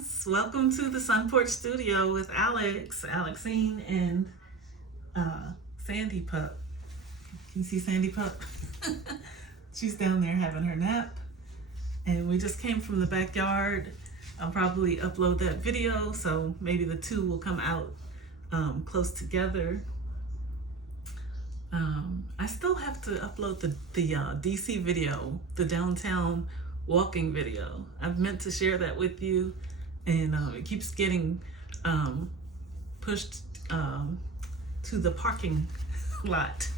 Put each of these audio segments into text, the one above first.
friends. Welcome to the Sunporch Studio with Alexine, and Sandy Pup. Can you see Sandy Pup? She's down there having her nap. And we just came from the backyard. I'll probably upload that video, so maybe the two will come out close together. I still have to upload the DC video, the downtown walking video. I've meant to share that with you, and it keeps getting pushed to the parking lot,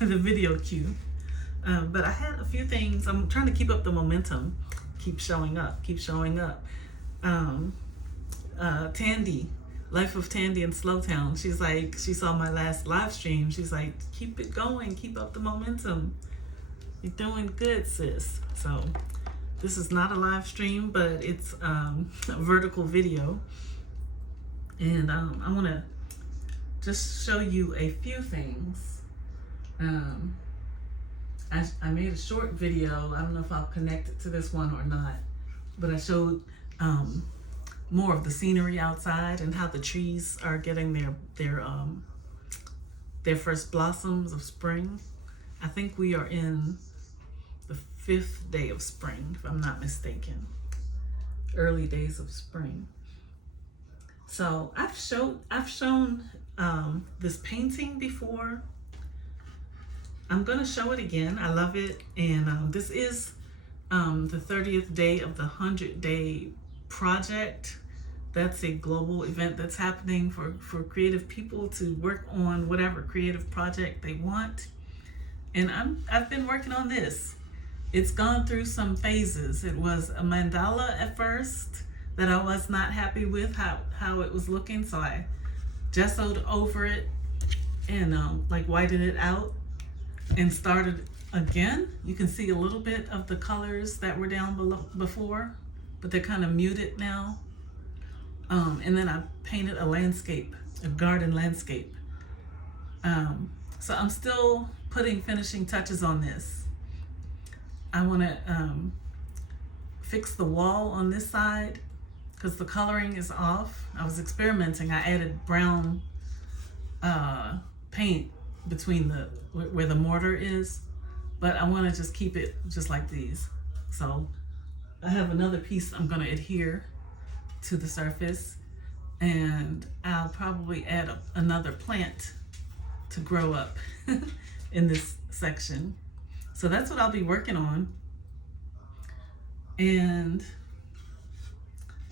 the video queue. But I had a few things. I'm trying to keep up the momentum, keep showing up. Tandy, Life of Tandy in Slowtown. She's like, she saw my last live stream. She's like, keep it going, keep up the momentum. You're doing good, sis. So this is not a live stream, but it's a vertical video. And I want to just show you a few things. I made a short video. I don't know if I'll connect it to this one or not, but I showed more of the scenery outside and how the trees are getting their first blossoms of spring. I think we are in the 5th day of spring, if I'm not mistaken. Early days of spring. So I've shown this painting before. I'm gonna show it again. I love it, and this is the 30th day of the 100-day project. That's a global event that's happening for creative people to work on whatever creative project they want. And I've been working on this. It's gone through some phases. It was a mandala at first that I was not happy with how it was looking, so I gessoed over it and like whitened it out and started again. You can see a little bit of the colors that were down below before, but they're kind of muted now. And then I painted a landscape, a garden landscape. So I'm still putting finishing touches on this. I want to fix the wall on this side because the coloring is off. I was experimenting. I added brown paint between where the mortar is, but I want to just keep it just like these. So I have another piece I'm going to adhere to the surface, and I'll probably add another plant to grow up in this section. So that's what I'll be working on. And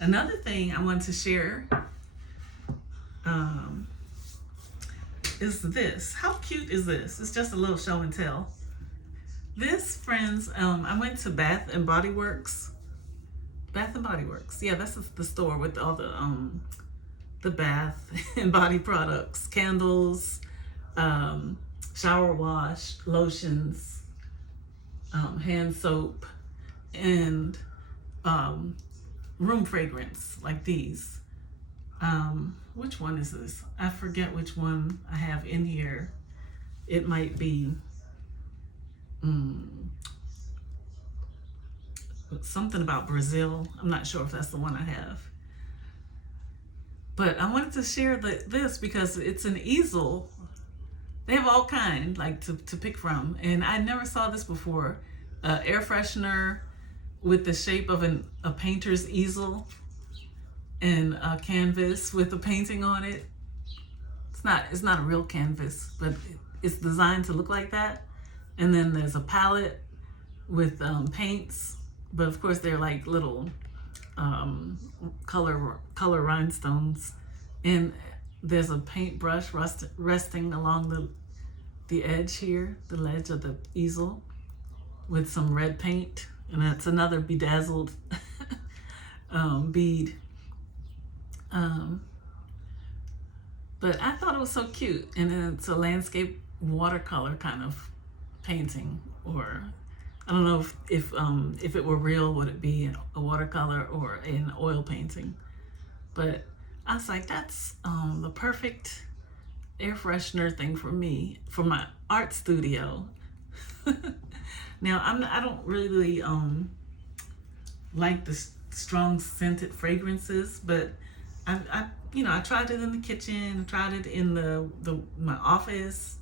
another thing I want to share is this. How cute is this? It's just a little show and tell. This, friends, I went to Bath and Body Works. Yeah, that's the store with all the bath and body products, candles, shower wash, lotions, hand soap, and room fragrance like these. Which one is this? I forget which one I have in here. It might be something about Brazil. I'm not sure if that's the one I have. But I wanted to share this because it's an easel. They have all kinds like to pick from, and I never saw this before. Air freshener with the shape of a painter's easel and a canvas with a painting on it. It's not a real canvas, but it's designed to look like that. And then there's a palette with paints, but of course they're like little color rhinestones. And there's a paintbrush resting along the edge here, the ledge of the easel, with some red paint, and that's another bedazzled bead. But I thought it was so cute, and then it's a landscape watercolor kind of painting, or I don't know if it were real, would it be a watercolor or an oil painting? But I was like, that's the perfect air freshener thing for me, for my art studio. Now I don't really like this strong scented fragrances, but I tried it in the kitchen, I tried it in my office,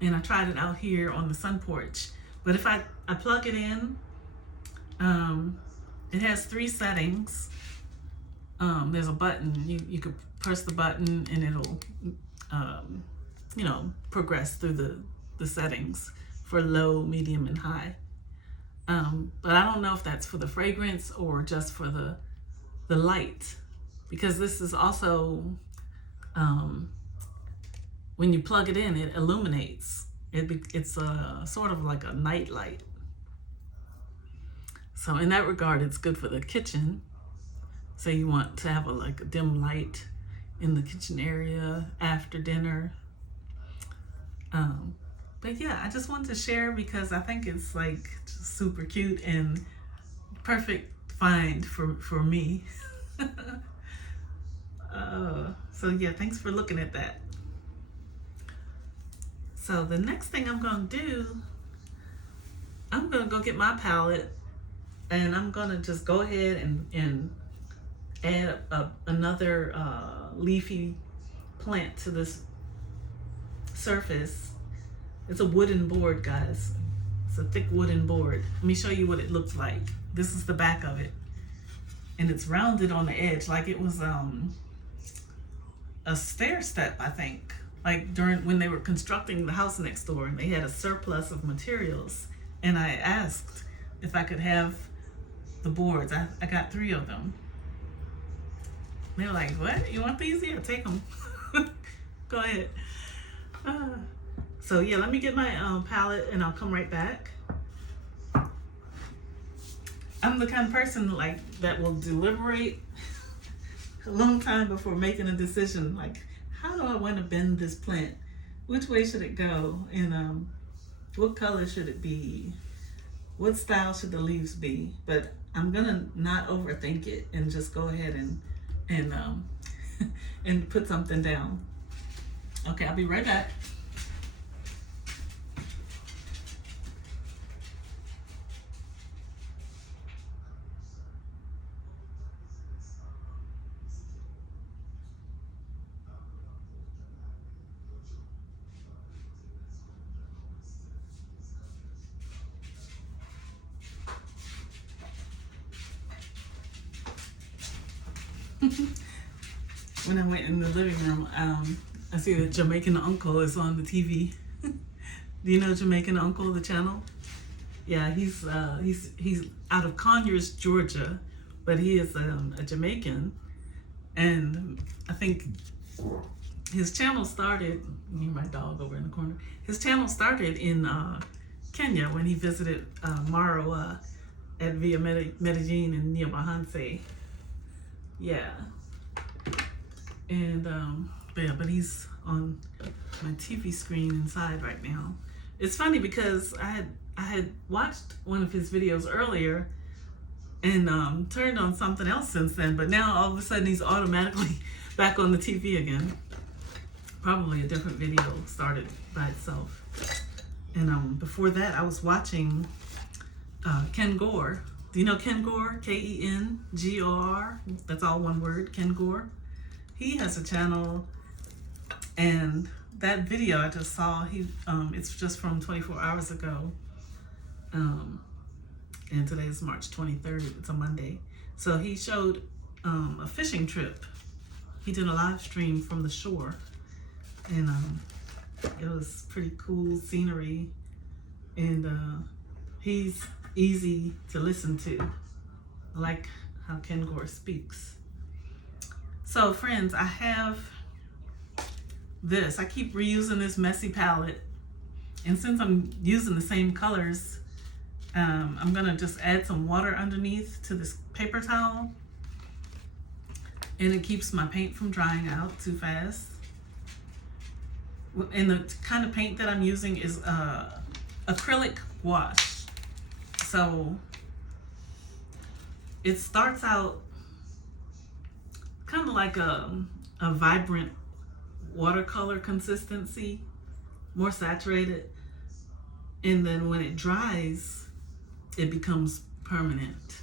and I tried it out here on the sun porch. But if I plug it in, it has 3 settings. There's a button. You could press the button and it'll progress through the settings for low, medium, and high. But I don't know if that's for the fragrance or just for the light, because this is also, when you plug it in, it illuminates. It's sort of like a night light. So in that regard, it's good for the kitchen. So you want to have a dim light in the kitchen area after dinner. But yeah, I just wanted to share because I think it's like super cute and perfect find for me. So yeah, thanks for looking at that. So the next thing I'm gonna do, I'm gonna go get my palette, and I'm gonna just go ahead and add another leafy plant to this surface. It's a wooden board, guys. It's a thick wooden board. Let me show you what it looks like. This is the back of it, and it's rounded on the edge like it was a stair step, I think, like when they were constructing the house next door, and they had a surplus of materials, and I asked if I could have the boards. I got 3 of them. They were like, what? You want these? Yeah, take them. Go ahead. So yeah, let me get my palette and I'll come right back. I'm the kind of person that will deliberate a long time before making a decision. Like, how do I want to bend this plant? Which way should it go? And what color should it be? What style should the leaves be? But I'm gonna not overthink it and just go ahead and and put something down. Okay, I'll be right back. When I went in the living room, I see that Jamaican Uncle is on the TV. Do you know Jamaican Uncle, the channel? Yeah, he's out of Conyers, Georgia, but he is a Jamaican, and I think his channel started. Me and my dog over in the corner. His channel started in Kenya when he visited Maro at Via Medellin and Niabahanse. Yeah. And but he's on my TV screen inside right now. It's funny because I had watched one of his videos earlier and turned on something else since then, but now all of a sudden he's automatically back on the TV again. Probably a different video started by itself. And before that I was watching Ken Gore. Do you know Ken Gore? Kengor. That's all one word, Ken Gore. He has a channel, and that video I just saw, it's just from 24 hours ago. And today is March 23rd, it's a Monday. So he showed a fishing trip. He did a live stream from the shore, and it was pretty cool scenery, and he's easy to listen to. I like how Ken Gore speaks. So friends, I have this. I keep reusing this messy palette, and since I'm using the same colors, I'm gonna just add some water underneath to this paper towel, and it keeps my paint from drying out too fast. And the kind of paint that I'm using is acrylic wash. So it starts out kind of like a vibrant watercolor consistency, more saturated, and then when it dries, it becomes permanent.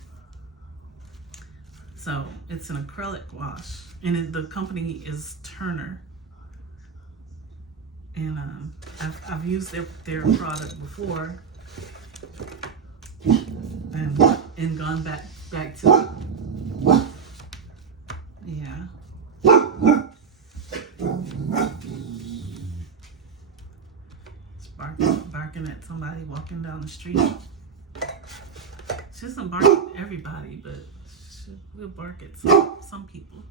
So it's an acrylic wash, and the company is Turner. And I've used their product before, and gone back to it. Yeah. It's barking at somebody walking down the street. She doesn't bark at everybody, but she will bark at some people.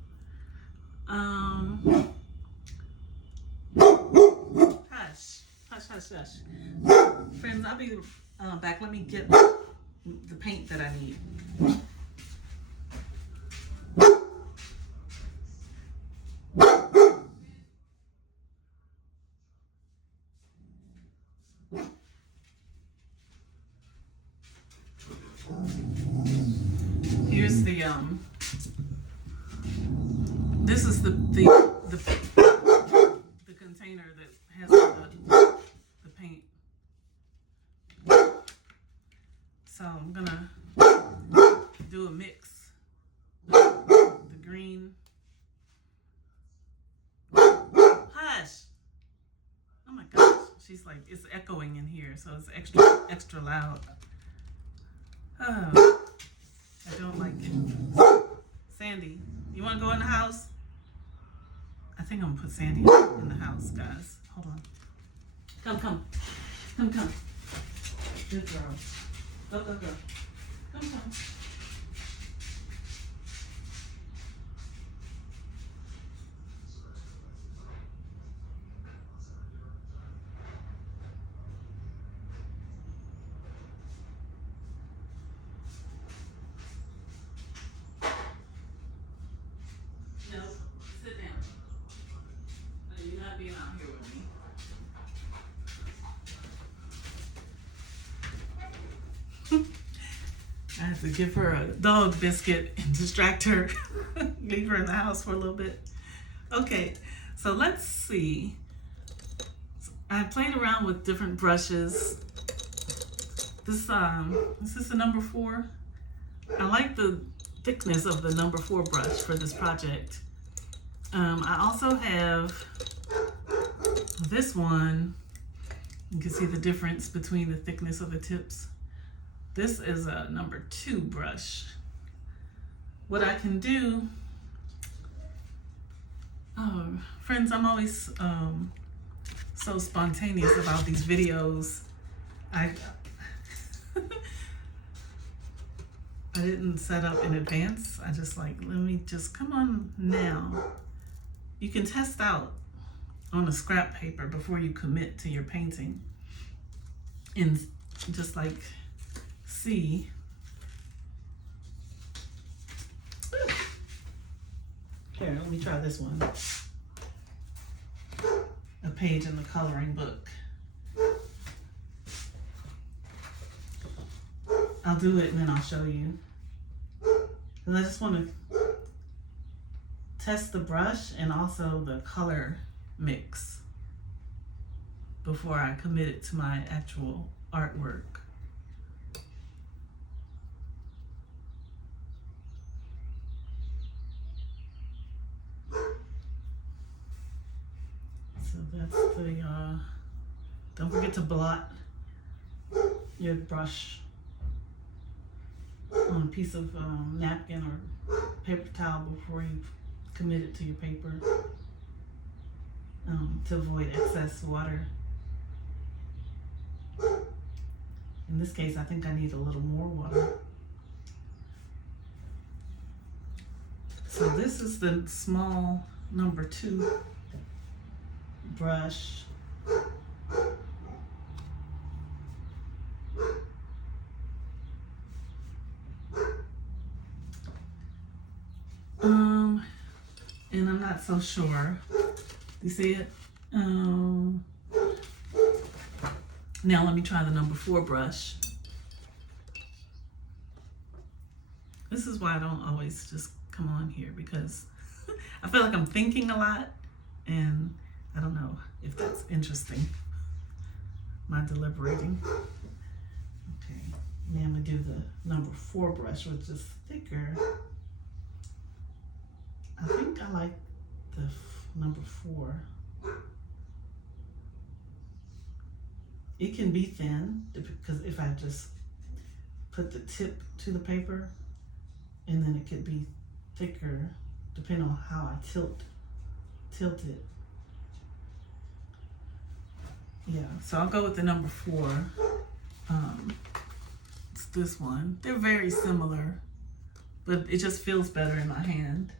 Hush. Friends, I'll be back. Let me get the paint that I need. Here's the this is the container that has the paint. So I'm gonna do a mix. The green. Hush! Oh my gosh, she's like, it's echoing in here, so it's extra loud. Oh, I don't like it. Sandy, you want to go in the house? I think I'm gonna put Sandy in the house, guys. Hold on. Come. Good girl. Go. Come. No, sit down. You're not being out here with me. I have to give her a dog biscuit and distract her. Leave her in the house for a little bit. Okay, so let's see. I played around with different brushes. This is the number 4. I like the thickness of the number 4 brush for this project. I also have this one. You can see the difference between the thickness of the tips. This is a number 2 brush. What I can do, friends, I'm always so spontaneous about these videos. I didn't set up in advance. I just like, let me just come on now. You can test out on a scrap paper before you commit to your painting, and just like see. Here, let me try this one. A page in the coloring book. I'll do it and then I'll show you. Because I just want to test the brush and also the color mix before I commit it to my actual artwork. So that's the, don't forget to blot your brush on a piece of napkin or paper towel before you commit it to your paper, to avoid excess water. In this case, I think I need a little more water. So this is the small number 2 brush. And I'm not so sure. You see it? Now let me try the number 4 brush. This is why I don't always just come on here, because I feel like I'm thinking a lot, and I don't know if that's interesting, my deliberating. Okay, now I'm gonna do the number 4 brush, which is thicker. I like the number 4. It can be thin because if I just put the tip to the paper, and then it could be thicker depending on how I tilt it. Yeah, so I'll go with the number 4. It's this one. They're very similar, but it just feels better in my hand.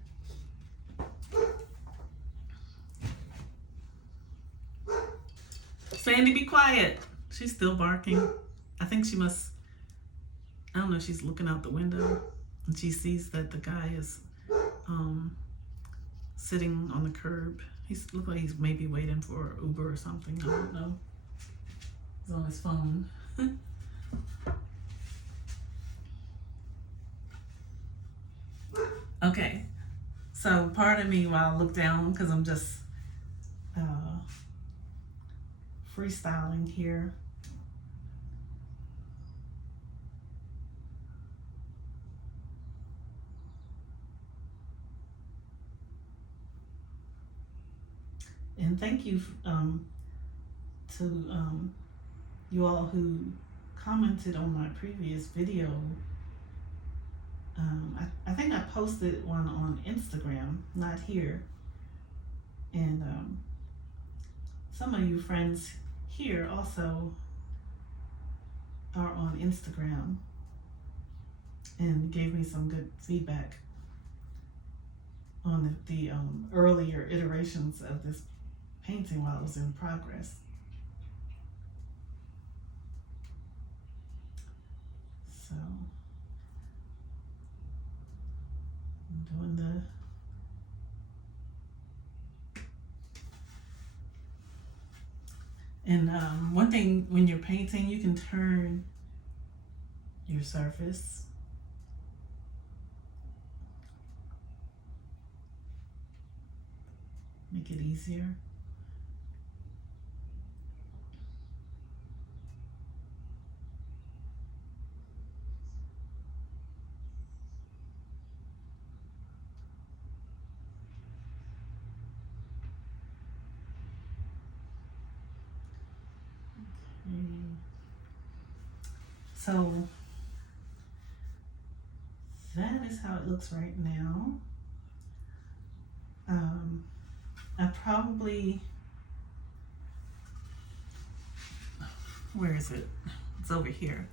Sandy, be quiet. She's still barking. I think she must, I don't know, she's looking out the window and she sees that the guy is sitting on the curb. Looks like he's maybe waiting for Uber or something. I don't know. He's on his phone. Okay, so pardon me while I look down because I'm just freestyling here. And thank you to you all who commented on my previous video. I think I posted one on Instagram, not here. And some of you friends here also are on Instagram and gave me some good feedback on the earlier iterations of this painting while it was in progress. So I'm doing one thing when you're painting, you can turn your surface. Make it easier. So that is how it looks right now. I probably, where is it? It's over here.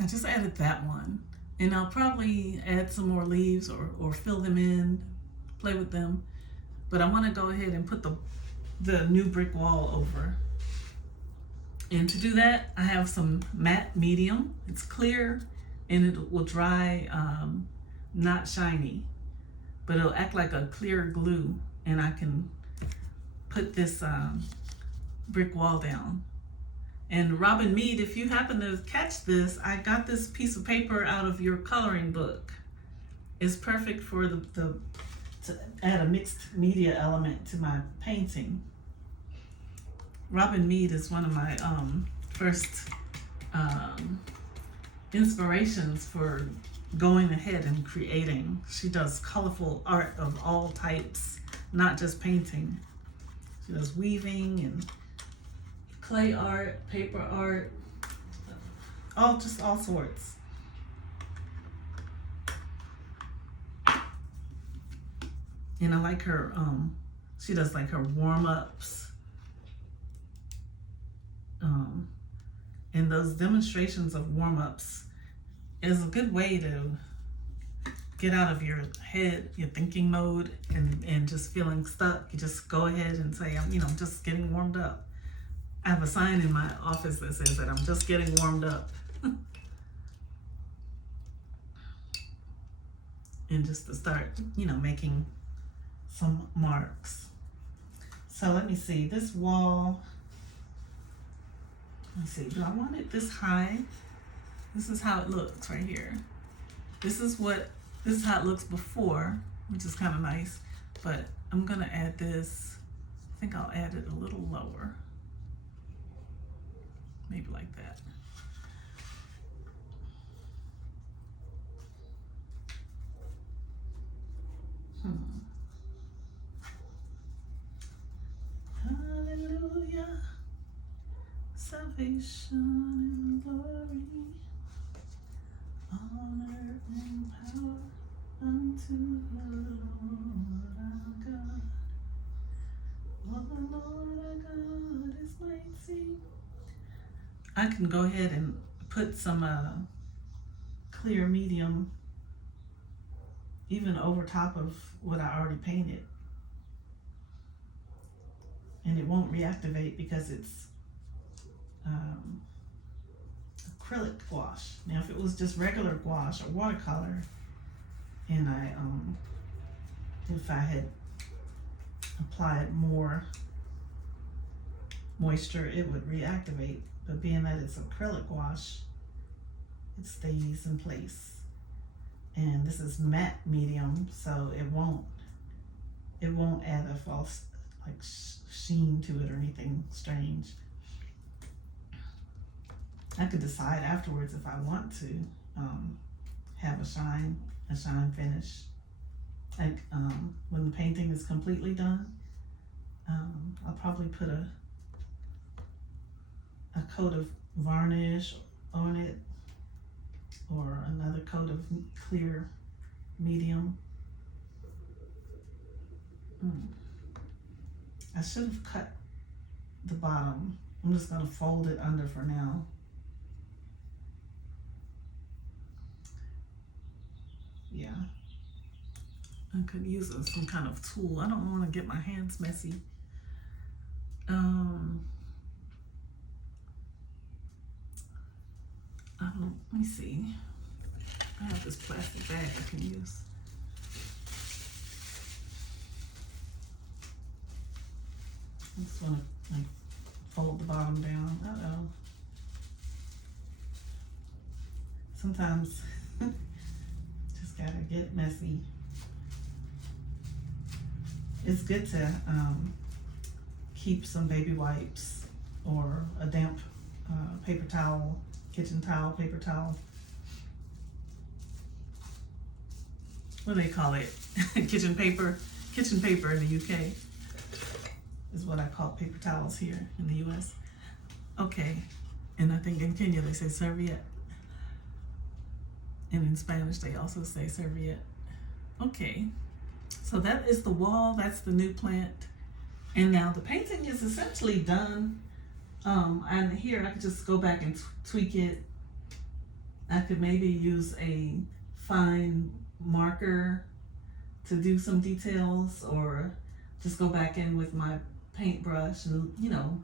I just added that one, and I'll probably add some more leaves or fill them in, play with them. But I want to go ahead and put the new brick wall over. And to do that, I have some matte medium. It's clear and it will dry, not shiny, but it'll act like a clear glue, and I can put this brick wall down. And Robin Mead, if you happen to catch this, I got this piece of paper out of your coloring book. It's perfect for to add a mixed media element to my painting. Robin Mead is one of my first inspirations for going ahead and creating. She does colorful art of all types, not just painting. She does weaving and clay art, paper art, all sorts. And I like her, she does like her warm-ups. And those demonstrations of warm-ups is a good way to get out of your head, your thinking mode, and just feeling stuck. You just go ahead and say, I'm just getting warmed up. I have a sign in my office that says that I'm just getting warmed up. And just to start, making some marks. So let me see, this wall, let's see, do I want it this high? This is how it looks right here. This is how it looks before, which is kind of nice, but I'm gonna add this, I think I'll add it a little lower. Maybe like that. Hallelujah. Salvation and glory, honor and power unto the Lord our God. For the Lord our God is mighty. I can go ahead and put some clear medium even over top of what I already painted. And it won't reactivate because it's acrylic gouache. Now if it was just regular gouache or watercolor and if I had applied more moisture, it would reactivate. But being that it's acrylic gouache, it stays in place. And this is matte medium, so it won't add a false like sheen to it or anything strange. I could decide afterwards if I want to have a shine finish. Like when the painting is completely done, I'll probably put a coat of varnish on it or another coat of clear medium. I should have cut the bottom. I'm just going to fold it under for now. Yeah, I could use some kind of tool. I don't want to get my hands messy. Let me see. I have this plastic bag I can use. I just want to like fold the bottom down. Sometimes just gotta get messy. It's good to keep some baby wipes or a damp paper towel, kitchen towel, paper towel. What do they call it? Kitchen paper. Kitchen paper in the UK is what I call paper towels here in the US. Okay, and I think in Kenya they say serviette. And in Spanish they also say serviette. Okay, so that is the wall, that's the new plant. And now the painting is essentially done. And here I could just go back and tweak it. I could maybe use a fine marker to do some details, or just go back in with my paintbrush and, you know,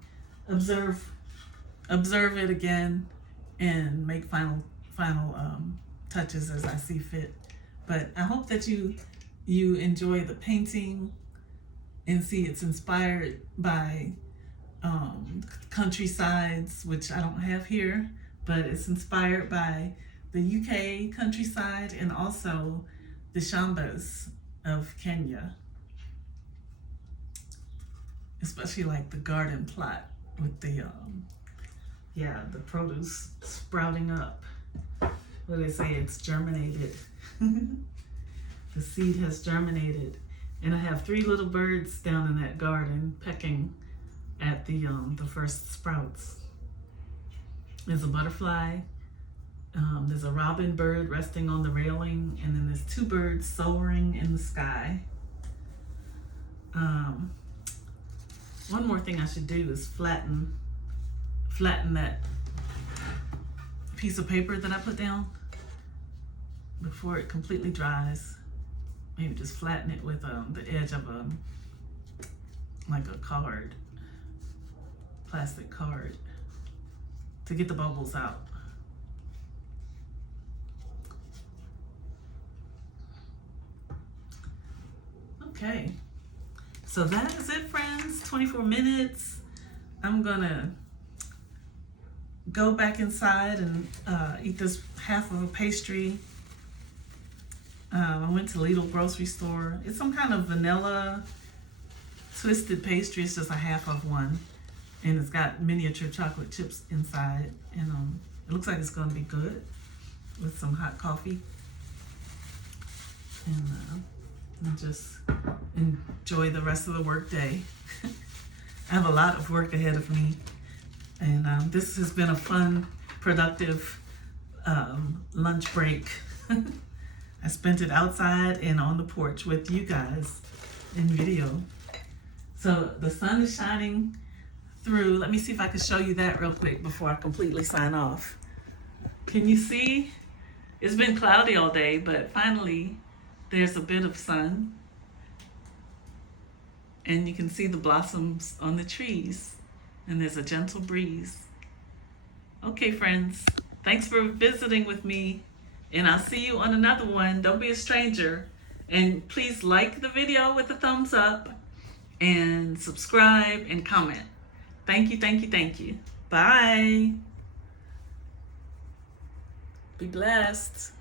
observe it again and make final touches as I see fit. But I hope that you enjoy the painting and see it's inspired by countrysides, which I don't have here, but it's inspired by the UK countryside and also the shambas of Kenya, especially like the garden plot with the produce sprouting up. What do they say? It's germinated. The seed has germinated, and I have 3 little birds down in that garden pecking at the first sprouts. There's a butterfly. There's a robin bird resting on the railing, and then there's 2 birds soaring in the sky. One more thing I should do is flatten that piece of paper that I put down before it completely dries. Maybe just flatten it with the edge of like a card, plastic card, to get the bubbles out. Okay, so that is it, friends. 24 minutes. I'm gonna go back inside and eat this half of a pastry. I went to Lidl grocery store. It's some kind of vanilla twisted pastry. It's just a half of one, and it's got miniature chocolate chips inside, and it looks like it's gonna be good with some hot coffee. And and just enjoy the rest of the work day. I have a lot of work ahead of me, and this has been a fun, productive lunch break. I spent it outside and on the porch with you guys in video. So the sun is shining through. Let me see if I can show you that real quick before I completely sign off. Can you see? It's been cloudy all day, but finally there's a bit of sun. And you can see the blossoms on the trees. And there's a gentle breeze. Okay, friends. Thanks for visiting with me. And I'll see you on another one. Don't be a stranger. And please like the video with a thumbs up. And subscribe and comment. Thank you, thank you, thank you. Bye. Be blessed.